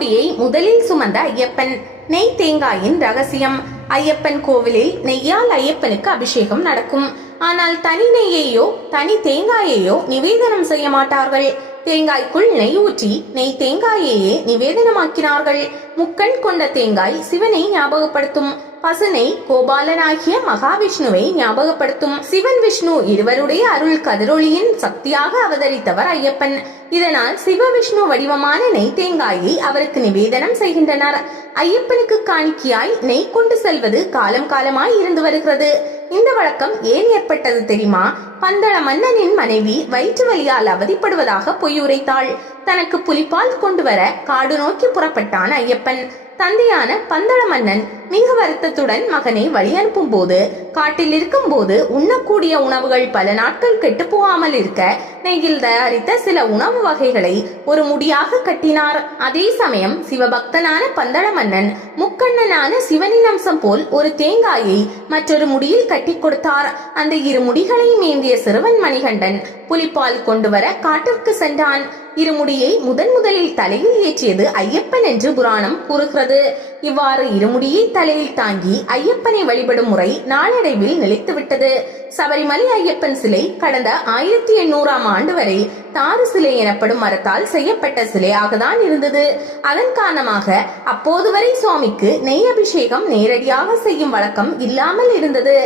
இருமுடியை முதலில் சுமந்த ஐயப்பன். நெய் தேங்காயின் ரகசியம். ஐயப்பன் கோவிலில் நெய்யால் ஐயப்பனுக்கு அபிஷேகம் நடக்கும். ஆனால் தனி நெய்யையோ தனி தேங்காயையோ நிவேதனம் செய்ய மாட்டார்கள். தேங்காய்க்குள் நெய் ஊற்றி நெய் தேங்காயையே நிவேதனமாக்கினார்கள். முக்கண் கொண்ட தேங்காய் சிவனை ஞாபகப்படுத்தும். பசுனை கோபாலனாகிய மகாவிஷ்ணுவை ஞாபகப்படுத்தும். சிவன் விஷ்ணு இருவருடைய அருள் கதிரொளியின் சக்தியாக அவதரித்தவர் ஐயப்பன். இதனால் சிவ விஷ்ணு வடிவமான நெய் தேங்காயை அவருக்கு நிவேதனம் செய்கின்றனர். ஐயப்பனுக்கு காணிக்கையாய் நெய் கொண்டு செல்வது காலம் காலமாய் இருந்து வருகிறது. இந்த வழக்கம் ஏன் ஏற்பட்டது தெரியுமா? பந்தள மன்னனின் மனைவி வயிற்று வலியால் அவதிப்படுவதாக பொய் உரைத்தாள். தனக்கு புலிப்பால் கொண்டு வர காடு நோக்கி புறப்பட்டான் ஐயப்பன். தந்தையான பந்தள மன்னன் மிக வருத்தத்துடன் மகனை வழி அனுப்பும் போது, காட்டில் இருக்கும் போது உண்ணக்கூடிய உணவுகள் பல நாட்கள் கெட்டு போகாமல் இருக்க நெய்யில் தயாரித்த சில உணவு வகைகளை ஒரு முடியாக கட்டினார். அதே சமயம் சிவபக்தனான பந்தள மன்னன் முக்கண்ணனான சிவனின் அம்சம் போல் ஒரு தேங்காயை மற்றொரு முடியில் கட்டி கொடுத்தார். அந்த இரு முடிகளையும் ஏந்திய சிறுவன் மணிகண்டன் புலிப்பால் கொண்டு வர காட்டிற்கு சென்றான். இருமுடியை முதலில் தலையில் ஏற்றியது ஐயப்பன் என்று புராணம் கூறுகிறது. இவ்வாறு இருமுடியை தலையில் தாங்கி ஐயப்பனை வழிபடும் முறை நாளடைவில் நிலைத்துவிட்டது. சபரிமலை ஐயப்பன் சிலை கடந்த 1800ஆம் ஆண்டு வரை தாரு சிலை எனப்படும் மரத்தால் செய்யப்பட்ட சிலையாக தான் இருந்தது. அதன் காரணமாக அப்போது வரை சுவாமிக்கு நெய் அபிஷேகம் நேரடியாக செய்யும் வழக்கம் இல்லாமல் இருந்தது.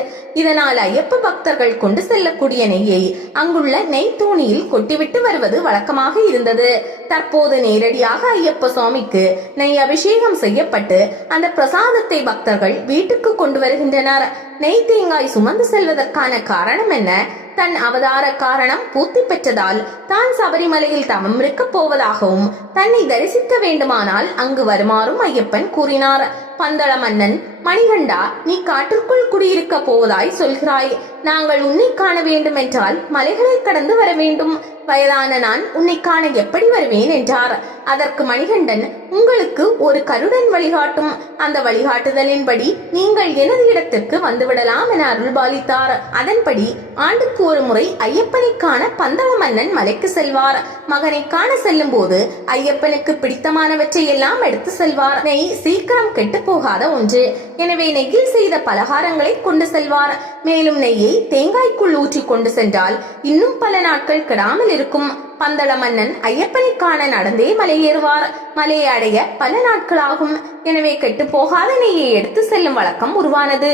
இதனால் ஐயப்ப பக்தர்கள் கொண்டு செல்லக்கூடிய நெய்யை அங்குள்ள நெய் தூணியில் கொட்டிவிட்டு வருவது வழக்கமாக இருந்தது. தற்போது நேரடியாக ஐயப்ப சுவாமிக்கு நெய் அபிஷேகம் செய்யப்பட்டு அந்த பிரசாதத்தை பக்தர்கள் வீட்டுக்கு கொண்டு வருகின்றனர். நெய் தேங்காய் சுமந்து செல்வதற்கான காரணம் என்ன? தன் அவதார காரணம் பூர்த்தி பெற்றதால் தான் சபரிமலையில் தவம் இருக்க போவதாகவும் தன்னை தரிசிக்க வேண்டுமானால் அங்கு வருமாறும் ஐயப்பன் கூறினார். பந்தள மன்னன், மணிகண்டா, நீ காட்டிற்குள் குடியிருக்க போவதாய் சொல்கிறாய். நாங்கள் உன்னை காண வேண்டும் என்றால் மலைகளை கடந்து வர வேண்டும். வயதான நான் உன்னை காண எப்படி வருவேன் என்றார். அதற்கு மணிகண்டன், உங்களுக்கு ஒரு கருடன் வழிகாட்டும். அந்த வழிகாட்டுதலின்படி நீங்கள் எனது இடத்திற்கு வந்துவிடலாம் என அருள்பாலித்தார். அதன்படி ஆண்டுக்கு ஒரு முறை ஐயப்பனை காண பந்தள மன்னன் மலைக்கு செல்வார். மகனை காண செல்லும் போது ஐயப்பனுக்கு பிடித்தமானவற்றை எல்லாம் எடுத்து செல்வார். நெய் சீக்கிரம் கெட்டு போகாத ஒன்று. எனவே நெய்யில் செய்த பலகாரங்களை கொண்டு செல்வார். மேலும் நெய்யை தேங்காய்க்குள் ஊற்றி கொண்டு சென்றால் இன்னும் பல நாட்கள் கெடாமல் இருக்கும். பந்தள மன்னன் ஐயப்பனை காண நடந்தே மலையேறுவார். மலையை அடைய பல நாட்களாகும். எனவே கெட்டு போகாத நெய்யை எடுத்து செல்லும் வழக்கம் உருவானது.